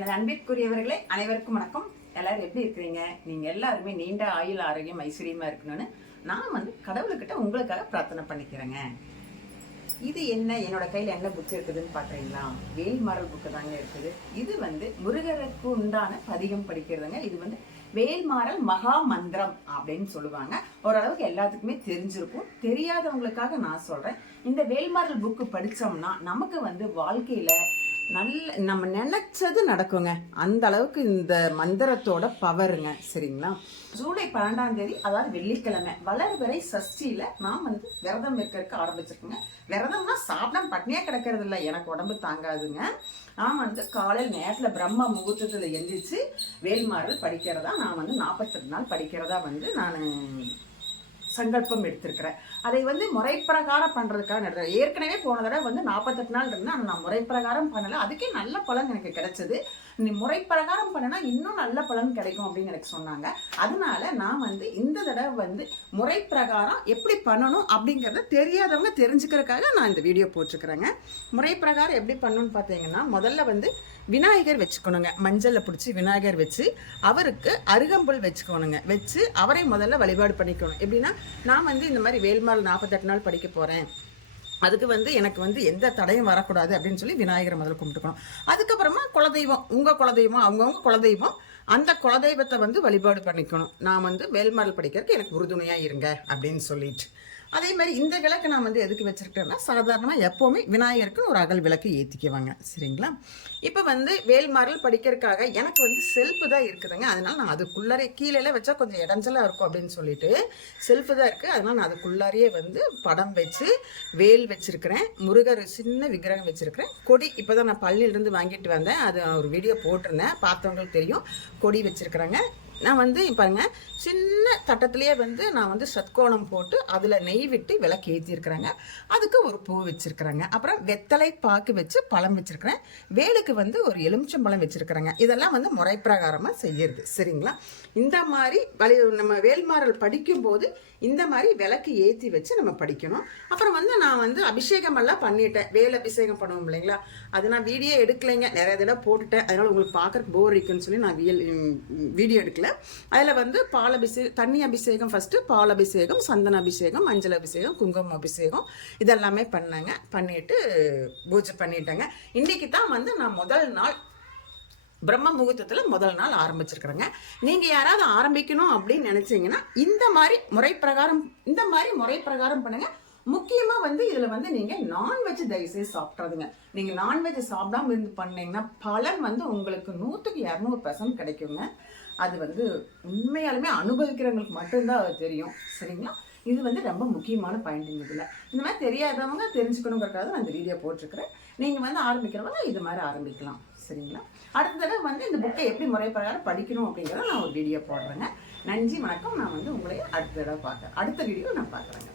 எனது அன்பிற்குரியவர்களே அனைவருக்கும் வணக்கம். எல்லாரும் எப்படி இருக்கிறீங்க? நீங்க எல்லாருமே நீண்ட ஆயுள் ஆரோக்கியம் ஐஸ்வர்யமா இருக்கணும்னு நான் கடவுள்கிட்ட உங்களுக்காக பிரார்த்தனை பண்ணிக்கிறேங்க. இது என்ன, என்னோட கையில என்ன புக் இருக்குதுன்னு பாக்குறீங்களா? வேல்மாறல் புக்கு தாங்க இருக்குது. இது முருகருக்கு உண்டான பதிகம் படிக்கிறதுங்க. இது வேல்மாறல் மகா மந்திரம் அப்படின்னு சொல்லுவாங்க. ஓரளவுக்கு எல்லாத்துக்குமே தெரிஞ்சிருக்கும். தெரியாதவங்களுக்காக நான் சொல்றேன். இந்த வேல்மாறல் புக்கு படிச்சோம்னா நமக்கு வாழ்க்கையில நல்ல நம்ம நினைச்சது நடக்குங்க. அந்த அளவுக்கு இந்த மந்திரத்தோட பவருங்க. சரிங்களா? ஜூலை 12ஆம் தேதி, அதாவது வெள்ளிக்கிழமை, வளர்பிறை சஷ்டியில நான் விரதம் இருக்கிறதுக்கு ஆரம்பிச்சிருக்கேங்க. விரதம்னா சாப்பிடாம பட்னியா கிடக்கிறது இல்லை, எனக்கு உடம்பு தாங்காதுங்க. நான் காலையில் நேரத்தில் பிரம்ம முகூர்த்தத்தில் எந்திரிச்சு வேல்மாறல் படிக்கிறதா நான் 48 நாள் படிக்கிறதா நான் சங்கல்பம் எடுத்திருக்கிறேன். அதை முறைப்பிரகாரம் பண்றதுக்காக ஏற்கனவே போன தடவை 48 நாள் இருந்தா நான் முறைப்பிரகாரம் பண்ணல. அதுக்கே நல்ல பலன் எனக்கு கிடைச்சது. நீ முறைப்பிரகாரம் பண்ணனா இன்னும் நல்ல பலன் கிடைக்கும் அப்படின்னு எனக்கு சொன்னாங்க. அதனால நான் இந்த தடவை முறைப்பிரகாரம் எப்படி பண்ணணும் அப்படிங்கிறத தெரியாதவங்க தெரிஞ்சுக்கிறதுக்காக நான் இந்த வீடியோ போட்டிருக்கிறேங்க. முறைப்பிரகாரம் எப்படி பண்ணணும்னு பார்த்தீங்கன்னா, முதல்ல விநாயகர் வச்சுக்கணுங்க. மஞ்சளில் பிடிச்சி விநாயகர் வச்சு அவருக்கு அருகம்புல் வச்சுக்கணுங்க. வச்சு அவரை முதல்ல வழிபாடு பண்ணிக்கணும். எப்படின்னா, நான் இந்த மாதிரி வேல்மாறல் 48 நாள் படிக்க போகிறேன், அதுக்கு எனக்கு எந்த தடையும் வரக்கூடாது அப்படின்னு சொல்லி விநாயகரை முதல்ல கும்பிட்டுக்கணும். அதுக்கப்புறமா குலதெய்வம், உங்கள் குலதெய்வம், அவங்கவுங்க குலதெய்வம், அந்த குலதெய்வத்தை வழிபாடு பண்ணிக்கணும். நான் வேல்மாறல் படிக்கிறதுக்கு எனக்கு உறுதுணையாக இருங்க அப்படின்னு சொல்லிட்டு. அதே மாதிரி இந்த விளக்கு நான் எதுக்கு வச்சுருக்கேன்னா, சாதாரணமாக எப்போவுமே விநாயகருக்கு ஒரு அகல் விளக்கு ஏற்றிக்குவாங்க. சரிங்களா? இப்போ வேல்மாறல் படிக்கிறதுக்காக எனக்கு செல்ஃபு தான் இருக்குதுங்க. அதனால் நான் அதுக்குள்ளாரே கீழே வச்சா கொஞ்சம் இடைஞ்சலாக இருக்கும் அப்படின்னு சொல்லிட்டு செல்ஃபு தான் இருக்குது. அதனால் நான் அதுக்குள்ளாரையே படம் வச்சு வேல் வச்சுருக்கிறேன். முருகர் சின்ன விக்கிரகம் வச்சுருக்கிறேன். கொடி இப்போ தான் நான் பள்ளியிலேருந்து வாங்கிட்டு வந்தேன். அது ஒரு வீடியோ போட்டிருந்தேன், பார்த்தவங்களுக்கு தெரியும். கொடி வச்சுருக்குறேங்க. நான் பாருங்க, சின்ன தட்டத்திலேயே நான் சத்கோணம் போட்டு அதில் நெய் விட்டு விளக்கு ஏற்றிருக்கிறேங்க. அதுக்கு ஒரு பூ வச்சுருக்குறேங்க. அப்புறம் வெத்தலை பாக்கு வச்சு பழம் வச்சுருக்கிறேன். வேலுக்கு ஒரு எலுமிச்சம்பழம் வச்சுருக்குறேங்க. இதெல்லாம் முறைப்பிரகாரமாக செய்யறது. சரிங்களா? இந்த மாதிரி நம்ம வேல்மாறல் படிக்கும்போது இந்த மாதிரி விளக்கு ஏற்றி வச்சு நம்ம படிக்கணும். அப்புறம் நான் அபிஷேகமெல்லாம் பண்ணிட்டேன். வேல் அபிஷேகம் பண்ணுவோம் இல்லைங்களா? அது நான் வீடியோ எடுக்கலைங்க, நிறைய தடவை போட்டுட்டேன். அதனால் உங்களுக்கு பார்க்குறக்கு போர் இருக்குன்னு சொல்லி நான் வீடியோ எடுக்கல. அதில் பால் அபிஷேகம், தண்ணி அபிஷேகம், ஃபஸ்ட்டு பால் அபிஷேகம், சந்தன அபிஷேகம், மஞ்சள் அபிஷேகம், குங்குமம் அபிஷேகம் இதெல்லாமே பண்ணேங்க. பண்ணிட்டு பூஜை பண்ணிட்டேங்க. இன்றைக்கி தான் நான் முதல் நாள் பிரம்ம முகூர்த்தத்தில் முதல் நாள் ஆரம்பிச்சிருக்கிறேங்க. நீங்கள் யாராவது ஆரம்பிக்கணும் அப்படின்னு நினச்சிங்கன்னா இந்த மாதிரி முறைப்பிரகாரம் பண்ணுங்கள். முக்கியமாக இதில் நீங்கள் நான்வெஜ் தயவுசெய்து சாப்பிட்றதுங்க. நீங்கள் நான்வெஜ் சாப்பிடாம இருந்து பண்ணீங்கன்னா பலன் உங்களுக்கு 100க்கு 200% கிடைக்குங்க. அது உண்மையாலுமே அனுபவிக்கிறவங்களுக்கு மட்டும்தான் அது தெரியும். சரிங்களா? இது ரொம்ப முக்கியமான பாயிண்ட். இதில் இந்த மாதிரி தெரியாதவங்க தெரிஞ்சுக்கணுங்கிறக்காக நான் இந்த வீடியோ போட்டிருக்கிறேன். நீங்கள் ஆரம்பிக்கிறவங்க இது மாதிரி ஆரம்பிக்கலாம். சரிங்களா? அடுத்த தடவை இந்த புக்கை எப்படி முறைப்பிரகாரம் படிக்கணும் அப்படிங்கிறத நான் ஒரு வீடியோ போடுறேங்க. நன்றி, வணக்கம். நான் உங்களை அடுத்த தடவை பார்க்குறேன். அடுத்த வீடியோ நான் பார்க்குறேங்க.